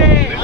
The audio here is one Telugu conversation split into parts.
Ready.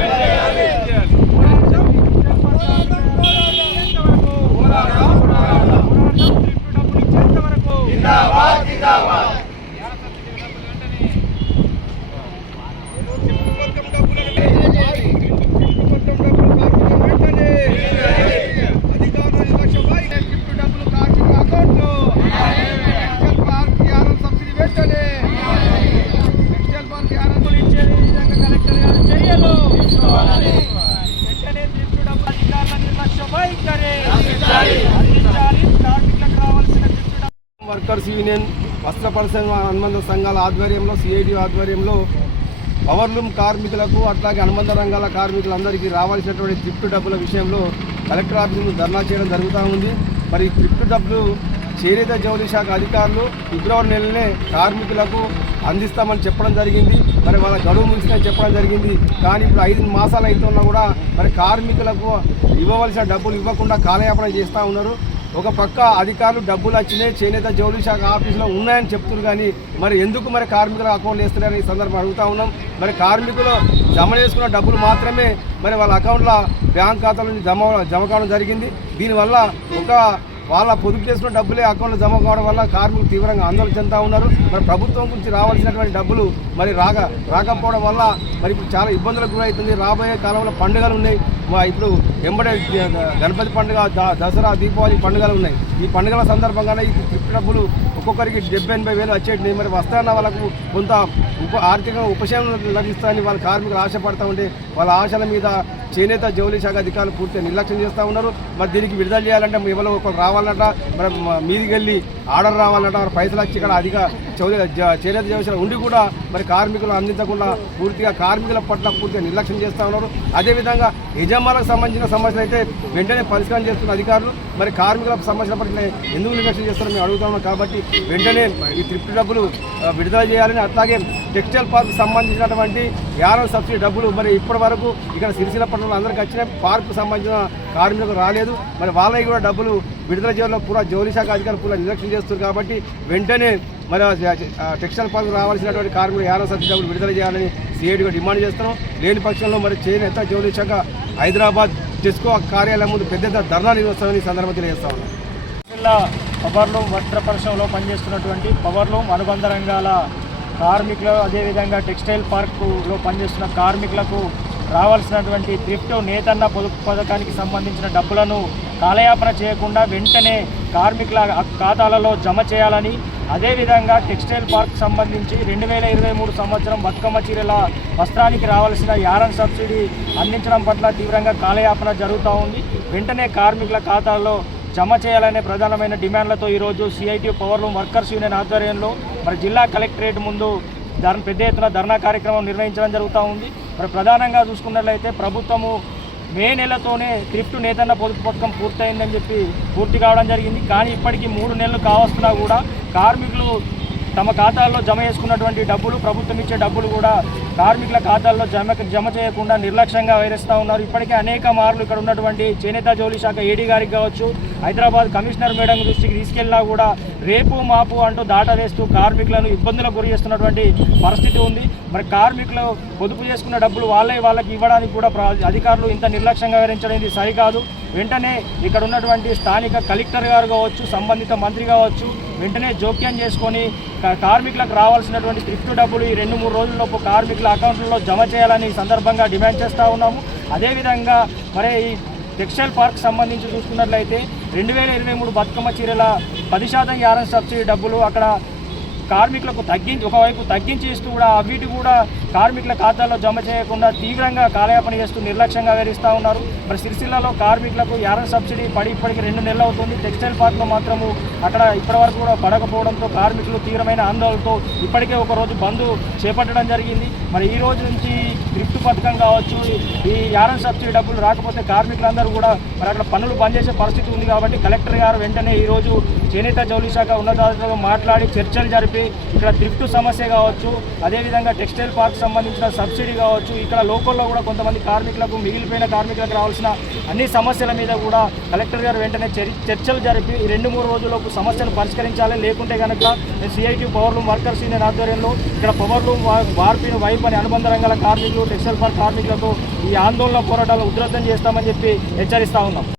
యూనియన్ వస్త్ర పరిశ్రమ అనుబంధ సంఘాల ఆధ్వర్యంలో సిఐడి ఆధ్వర్యంలో పవర్లూమ్ కార్మికులకు అట్లాగే అనుబంధ రంగాల కార్మికులందరికీ రావాల్సినటువంటి థ్రిఫ్ట్ డబ్బుల విషయంలో కలెక్టర్ ఆఫీస్ ముందు ధర్నా చేయడం జరుగుతూ ఉంది. మరి ఈ డబ్బులు చేనేత జౌళి శాఖ అధికారులు ఫిబ్రవరి నెలనే కార్మికులకు అందిస్తామని చెప్పడం జరిగింది. మరి వాళ్ళ గడువు ముగిసిందని చెప్పడం జరిగింది. కానీ ఇప్పుడు ఐదు మాసాలు అవుతున్నా కూడా మరి కార్మికులకు ఇవ్వవలసిన డబ్బులు ఇవ్వకుండా కాలయాపన చేస్తూ ఉన్నారు. ఒక పక్క అధికారులు డబ్బులు వచ్చినాయి చేనేత జౌళి శాఖ ఆఫీసులో ఉన్నాయని చెప్తున్నారు కానీ మరి ఎందుకు మరి కార్మికుల అకౌంట్లు వేస్తున్నారని ఈ సందర్భం అడుగుతా ఉన్నాం. మరి కార్మికులు జమ చేసుకున్న డబ్బులు మాత్రమే మరి వాళ్ళ అకౌంట్లో బ్యాంక్ ఖాతాల నుంచి జమ జమ కావడం జరిగింది. దీనివల్ల ఒక వాళ్ళ పొదుపు చేసిన డబ్బులే అకౌంట్లో జమ కావడం వల్ల కార్మికులు తీవ్రంగా ఆందోళన చెందుతూ ఉన్నారు. మరి ప్రభుత్వం నుంచి రావాల్సినటువంటి డబ్బులు మరి రాక రాకపోవడం వల్ల మరి ఇప్పుడు చాలా ఇబ్బందులకు గురవుతుంది రాబోయే కాలంలో పండుగలు ఉన్నాయి. మా ఇప్పుడు ఎంబడే గణపతి పండుగ దసరా దీపావళి పండుగలు ఉన్నాయి. ఈ పండుగల సందర్భంగానే ఈ ట్రిప్ డబ్బులు ఒక్కొక్కరికి డెబ్బై ఎనభై వేలు వచ్చేటివి మరి వస్తాయన్న వాళ్ళకు కొంత ఉప ఆర్థికంగా ఉపశమనం లభిస్తాయని వాళ్ళ కార్మికులు ఆశపడతా ఉంటే వాళ్ళ ఆశల మీద చేనేత జౌలి శాఖ అధికారులు పూర్తిగా నిర్లక్ష్యం చేస్తూ ఉన్నారు. మరి దీనికి విడుదల చేయాలంటే ఎవరో ఒకరు రావాలన్నట మరి మీదికి వెళ్ళి ఆర్డర్ రావాలంట మరి పైసలు వచ్చి ఇక్కడ అధిక చౌలి చేనేత జౌళి ఉండి కూడా మరి కార్మికులు అందించకుండా పూర్తిగా కార్మికుల పట్ల పూర్తిగా నిర్లక్ష్యం చేస్తూ ఉన్నారు. అదేవిధంగా యజమానులకు సంబంధించిన సమస్యలు అయితే వెంటనే పరిష్కారం చేస్తున్న అధికారులు మరి కార్మికుల సమస్యల పట్ల ఎందుకు నిర్లక్ష్యం చేస్తారో మేము అడుగుతున్నాం కాబట్టి వెంటనే ఈ త్రిప్ట్ డబ్బులు విడుదల చేయాలని అట్లాగే టెక్స్టైల్ పార్క్ సంబంధించినటువంటి యానం సబ్సిడీ డబ్బులు మరి ఇప్పటి వరకు ఇక్కడ పట్ల పట్టణంలో అందరికీ వచ్చిన పార్కు సంబంధించిన కార్మికులకు రాలేదు. మరి వాళ్ళకి కూడా డబ్బులు విడుదల చేయాలో పూరా జౌలి శాఖ అధికారులు పూరా నిర్లక్ష్యం చేస్తున్నారు కాబట్టి వెంటనే మరి టెక్స్టైల్ పార్క్ రావాల్సినటువంటి కార్మికులు యానం సబ్సిడీ డబ్బులు విడుదల చేయాలని సిఐడిగా డిమాండ్ చేస్తున్నాం. లేని పక్షంలో మరి చేనేత జౌలి శాఖ హైదరాబాద్ టెస్కో కార్యాలయం ముందు పెద్ద ఎత్తున ధర్నా నిర్వహిస్తామని ఈ సందర్భంగా తెలియజేస్తా ఉన్నాం. జిల్లా పవర్లూమ్ వస్త్ర పరిశ్రమలో పనిచేస్తున్నటువంటి పవర్లూమ్ అనుబంధ రంగాల కార్మికులు అదేవిధంగా టెక్స్టైల్ పార్కులో పనిచేస్తున్న కార్మికులకు రావాల్సినటువంటి థ్రిఫ్ట్ నేతన్న పొదుపు పథకానికి సంబంధించిన డబ్బులను కాలయాపన చేయకుండా వెంటనే కార్మికుల ఖాతాలలో జమ చేయాలని అదేవిధంగా టెక్స్టైల్ పార్క్ సంబంధించి రెండు వేల ఇరవై మూడు సంవత్సరం బతుకమ్మ చీరల వస్త్రానికి రావాల్సిన యారన్ సబ్సిడీ అందించడం పట్ల తీవ్రంగా కాలయాపన జరుగుతూ ఉంది. వెంటనే కార్మికుల ఖాతాల్లో జమ చేయాలనే ప్రధానమైన డిమాండ్లతో ఈరోజు సిఐటి పవర్లూమ్ వర్కర్స్ యూనియన్ ఆధ్వర్యంలో మరి జిల్లా కలెక్టరేట్ ముందు ధర్ పెద్ద ఎత్తున ధర్నా కార్యక్రమం నిర్వహించడం జరుగుతూ ఉంది. మరి ప్రధానంగా చూసుకున్నట్లయితే ప్రభుత్వము మే నెలతోనే థ్రిఫ్ట్ నేతన్న పొదుపు పథకం పూర్తయిందని చెప్పి పూర్తి కావడం జరిగింది. కానీ ఇప్పటికీ మూడు నెలలు కావస్తున్నా కూడా కార్మికులు తమ ఖాతాల్లో జమ చేసుకున్నటువంటి డబ్బులు ప్రభుత్వం ఇచ్చే డబ్బులు కూడా కార్మికుల ఖాతాల్లో జమ జమ చేయకుండా నిర్లక్ష్యంగా వేరేస్తూ ఉన్నారు. ఇప్పటికే అనేక మార్లు ఇక్కడ ఉన్నటువంటి చేనేత జౌలి శాఖ ఏడీ గారికి కావచ్చు హైదరాబాద్ కమిషనర్ మేడం దృష్టికి తీసుకెళ్ళినా కూడా రేపు మాపు అంటూ దాటవేస్తూ కార్మికులను ఇబ్బందులకు గురి చేస్తున్నటువంటి పరిస్థితి ఉంది. మరి కార్మికులు పొదుపు చేసుకున్న డబ్బులు వాళ్ళే వాళ్ళకి ఇవ్వడానికి కూడా అధికారులు ఇంత నిర్లక్ష్యంగా వివరించడం ఇది సరికాదు. వెంటనే ఇక్కడ ఉన్నటువంటి స్థానిక కలెక్టర్ గారు కావచ్చు సంబంధిత మంత్రి కావచ్చు వెంటనే జోక్యం చేసుకొని కార్మికులకు రావాల్సినటువంటి థ్రిఫ్ట్ డబ్బులు ఈ రెండు మూడు రోజుల్లోపు కార్మికుల అకౌంట్లలో జమ చేయాలని సందర్భంగా డిమాండ్ చేస్తూ ఉన్నాము. అదేవిధంగా మరి ఈ టెక్స్టైల్ పార్క్ సంబంధించి చూసుకున్నట్లయితే రెండు వేల ఇరవై మూడు బతుకమ్మ చీరల పది శాతం యారన్ సబ్సిడీ డబ్బులు అక్కడ కార్మికులకు తగ్గించి ఒకవైపు తగ్గించి ఇస్తూ కూడా అవిటి కూడా కార్మికుల ఖాతాల్లో జమ చేయకుండా తీవ్రంగా కాలయాపన చేస్తూ నిర్లక్ష్యంగా వివరిస్తూ ఉన్నారు. మరి సిరిసిల్లలో కార్మికులకు యారన్ సబ్సిడీ పడి ఇప్పటికి రెండు నెలలు అవుతుంది. టెక్స్టైల్ పార్క్లో మాత్రము అక్కడ ఇప్పటివరకు కూడా పడకపోవడంతో కార్మికులు తీవ్రమైన ఆందోళనతో ఇప్పటికే ఒక రోజు బంద్ చేపట్టడం జరిగింది. మరి ఈ రోజు నుంచి థ్రిఫ్ట్ పథకం కావచ్చు ఈ యారన్ సబ్సిడీ డబ్బులు రాకపోతే కార్మికులందరూ కూడా మరి అక్కడ పనులు బంద్ చేసే పరిస్థితి ఉంది కాబట్టి కలెక్టర్ గారు వెంటనే ఈరోజు చేనేత జౌలి శాఖ ఉన్నతాధికారులతో మాట్లాడి చర్చలు జరిపి ఇక్కడ థ్రిఫ్ట్ సమస్య కావచ్చు అదేవిధంగా టెక్స్టైల్ పార్క్ సంబంధించిన సబ్సిడీ కావచ్చు ఇక్కడ లోకల్లో కూడా కొంతమంది కార్మికులకు మిగిలిపోయిన కార్మికులకు రావాల్సిన అన్ని సమస్యల మీద కూడా కలెక్టర్ గారు వెంటనే చర్చలు జరిపి రెండు మూడు రోజులకు సమస్యలు పరిష్కరించాలి. లేకుంటే కనుక CIT power loom workers union ఆధ్వర్యంలో ఇక్కడ పవర్ లూమ్ వార్పిన వైపు అని అనుబంధ రంగాల కార్మికులు టెక్స్టైల్ పార్క్ కార్మికులతో ఈ ఆందోళన పోరాటాలు ఉధృతం చేస్తామని చెప్పి హెచ్చరిస్తా ఉన్నాం.